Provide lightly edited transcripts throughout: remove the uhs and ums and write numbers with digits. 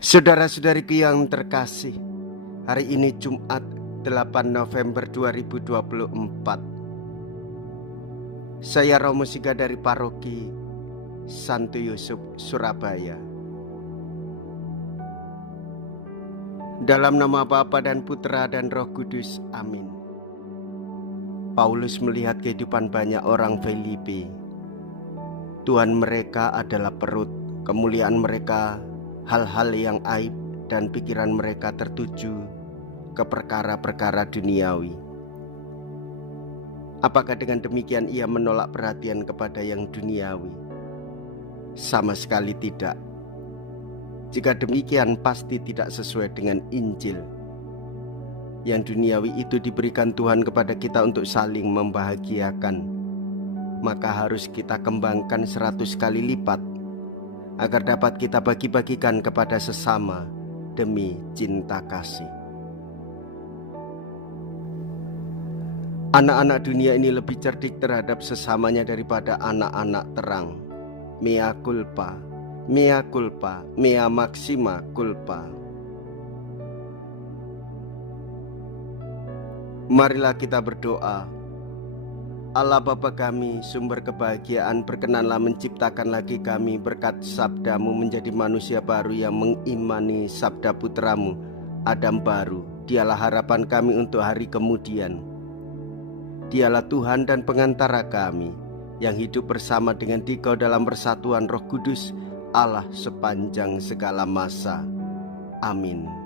Saudara-saudariku yang terkasih, hari ini Jumat 8 November 2024. Saya Romo Siga dari Paroki Santo Yusuf, Surabaya. Dalam nama Bapa dan Putra dan Roh Kudus, amin. Paulus melihat kehidupan banyak orang Filipi. Tuhan mereka adalah perut, kemuliaan mereka hal-hal yang aib, dan pikiran mereka tertuju ke perkara-perkara duniawi. Apakah dengan demikian ia menolak perhatian kepada yang duniawi? Sama sekali tidak. Jika demikian pasti tidak sesuai dengan Injil. Yang duniawi itu diberikan Tuhan kepada kita untuk saling membahagiakan. Maka harus kita kembangkan 100 kali lipat agar dapat kita bagi-bagikan kepada sesama demi cinta kasih. Anak-anak dunia ini lebih cerdik terhadap sesamanya daripada anak-anak terang. Mea culpa, mea culpa, mea maxima culpa. Marilah kita berdoa. Allah Bapa kami, sumber kebahagiaan, berkenanlah menciptakan lagi kami berkat sabdamu menjadi manusia baru yang mengimani sabda putramu, Adam baru. Dialah harapan kami untuk hari kemudian. Dialah Tuhan dan pengantara kami, yang hidup bersama dengan Dikau dalam persatuan Roh Kudus, Allah sepanjang segala masa. Amin.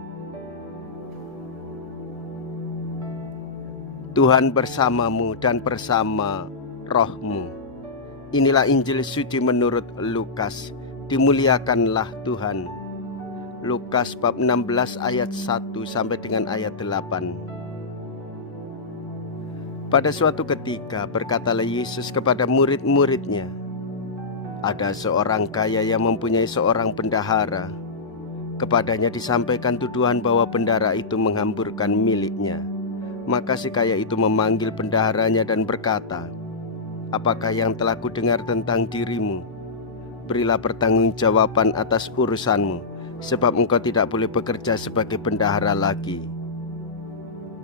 Tuhan bersamamu dan bersama rohmu. Inilah Injil suci menurut Lukas. Dimuliakanlah Tuhan. Lukas bab 16 ayat 1 sampai dengan ayat 8. Pada suatu ketika berkatalah Yesus kepada murid-muridnya, ada seorang kaya yang mempunyai seorang bendahara. Kepadanya disampaikan tuduhan bahwa bendahara itu menghamburkan miliknya. Maka si kaya itu memanggil bendaharanya dan berkata, "Apakah yang telah kudengar tentang dirimu? Berilah pertanggungjawaban atas urusanmu, sebab engkau tidak boleh bekerja sebagai bendahara lagi."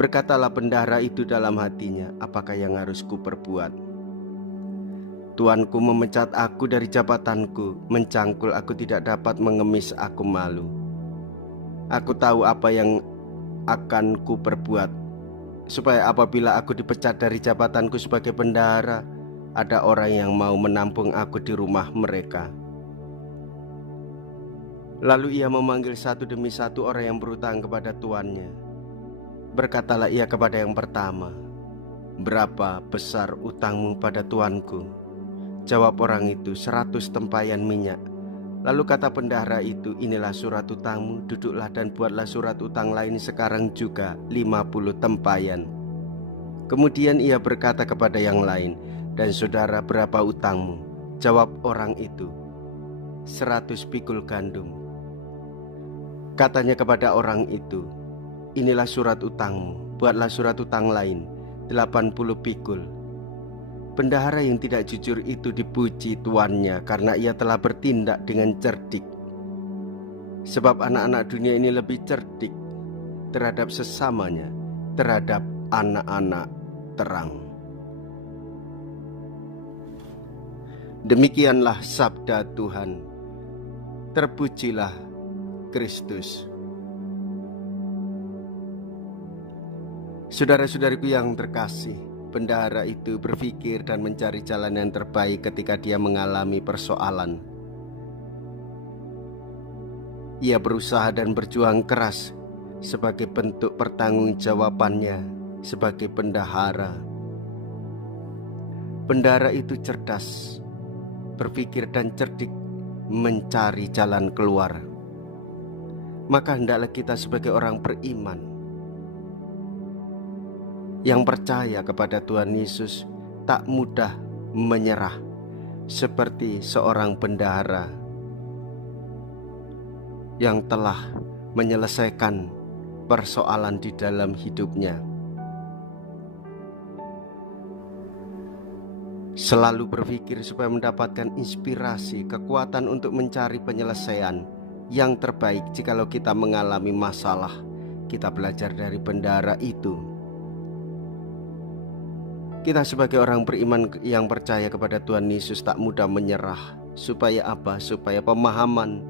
Berkatalah bendahara itu dalam hatinya, "Apakah yang harus kuperbuat? Tuanku memecat aku dari jabatanku, mencangkul aku tidak dapat mengemis aku malu. Aku tahu apa yang akan kuperbuat, supaya apabila aku dipecat dari jabatanku sebagai bendahara, ada orang yang mau menampung aku di rumah mereka." Lalu ia memanggil satu demi satu orang yang berutang kepada tuannya. Berkatalah ia kepada yang pertama, "Berapa besar utangmu pada tuanku?" Jawab orang itu, 100 tempayan minyak. Lalu kata bendahara itu, "Inilah surat utangmu, duduklah dan buatlah surat utang lain sekarang juga 50 tempayan." Kemudian ia berkata kepada yang lain, "Dan saudara, berapa utangmu?" Jawab orang itu, 100 pikul gandum. Katanya kepada orang itu, "Inilah surat utangmu, buatlah surat utang lain 80 pikul." Bendahara yang tidak jujur itu dipuji tuannya karena ia telah bertindak dengan cerdik. Sebab anak-anak dunia ini lebih cerdik terhadap sesamanya, terhadap anak-anak terang. Demikianlah sabda Tuhan. Terpujilah Kristus. Saudara-saudariku yang terkasih, bendahara itu berpikir dan mencari jalan yang terbaik ketika dia mengalami persoalan. Ia berusaha dan berjuang keras sebagai bentuk pertanggungjawabannya sebagai bendahara. Bendahara itu cerdas, berpikir dan cerdik mencari jalan keluar. Maka hendaklah kita sebagai orang beriman yang percaya kepada Tuhan Yesus tak mudah menyerah seperti seorang bendahara yang telah menyelesaikan persoalan di dalam hidupnya. Selalu berpikir supaya mendapatkan inspirasi, kekuatan untuk mencari penyelesaian yang terbaik jikalau kita mengalami masalah. Kita belajar dari bendahara itu. Kita sebagai orang beriman yang percaya kepada Tuhan Yesus tak mudah menyerah. Supaya apa? Supaya pemahaman,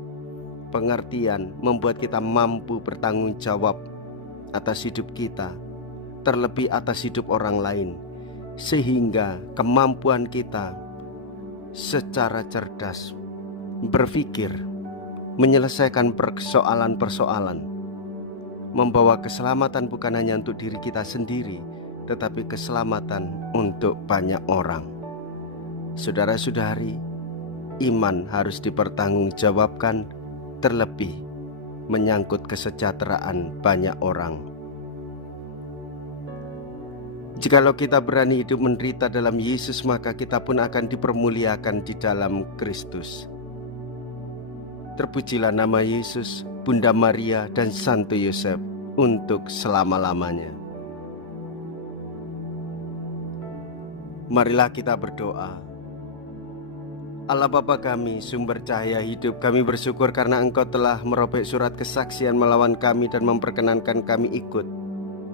pengertian membuat kita mampu bertanggung jawab atas hidup kita, terlebih atas hidup orang lain, sehingga kemampuan kita secara cerdas berpikir, menyelesaikan persoalan-persoalan, membawa keselamatan bukan hanya untuk diri kita sendiri, tetapi keselamatan untuk banyak orang. Saudara-saudari, iman harus dipertanggungjawabkan, terlebih menyangkut kesejahteraan banyak orang. Jikalau kita berani hidup menderita dalam Yesus, maka kita pun akan dipermuliakan di dalam Kristus. Terpujilah nama Yesus, Bunda Maria, dan Santo Yosef untuk selama-lamanya. Marilah kita berdoa. Allah Bapa kami, sumber cahaya hidup, kami bersyukur karena Engkau telah merobek surat kesaksian melawan kami dan memperkenankan kami ikut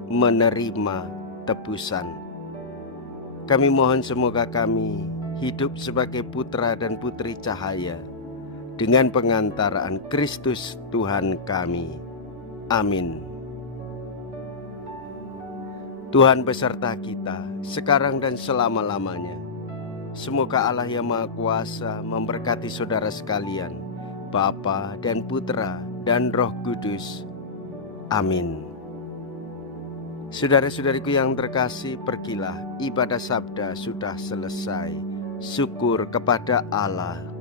menerima tebusan. Kami mohon semoga kami hidup sebagai putra dan putri cahaya dengan pengantaraan Kristus Tuhan kami. Amin. Tuhan beserta kita sekarang dan selama-lamanya. Semoga Allah yang Maha Kuasa memberkati saudara sekalian, Bapa dan Putra dan Roh Kudus. Amin. Saudara-saudariku yang terkasih, pergilah, ibadah sabda sudah selesai. Syukur kepada Allah.